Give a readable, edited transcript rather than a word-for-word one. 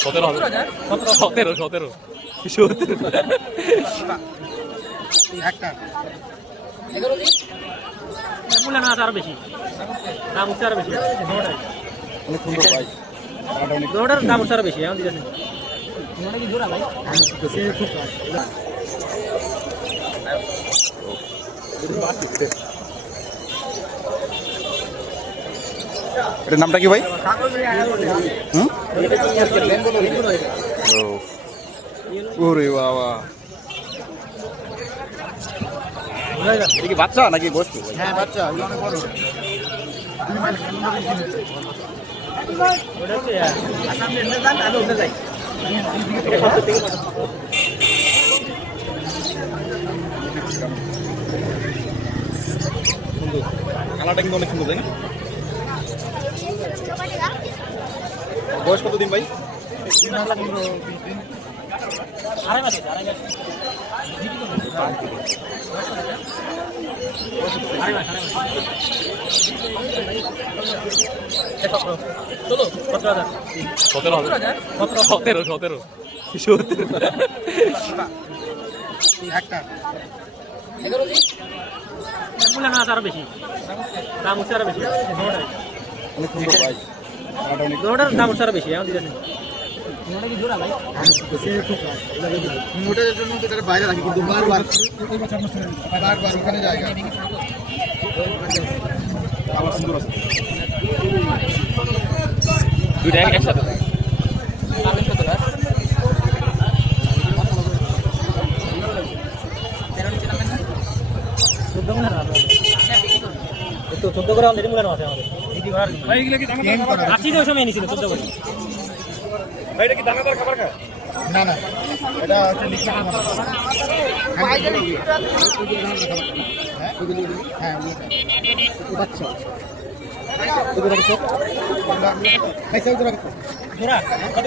17,000 মূল্য না আরো বেশি দাম হচ্ছে আরো বেশি দৌড়ার দাম হচ্ছে আরো বেশি এখন দিতেছেন এটার নামটা কি ভাই? ওরে বাবা, এটা কি বাচ্চা নাকি গোস্ত? হ্যাঁ বাচ্চা, অনেক বড়। কালারটা কিন্তু অনেক সুন্দর, তাই না? বয়স কত দিন ভাই? আড়াই মাস। মূল্য না আরো বেশি দাম হচ্ছে আরো বেশি দৌড়ার দাম হচ্ছে আরো বেশি এখন দিতেছেন মোটের জন্য তো এটা বাইরে রাখি, কিন্তু বারবার ওখানে জায়গা দুইটা একসাথে তো 14 করে অলরেডি মূল্য আছে আমাদের বিক্রি করার আশি ওই সময় নিয়েছিল 14 করে ভাই। এটা কি দানাদার খাবার খায়? না না, এটা হচ্ছে লিখে হ্যাঁ বাচ্চা জোড়া কত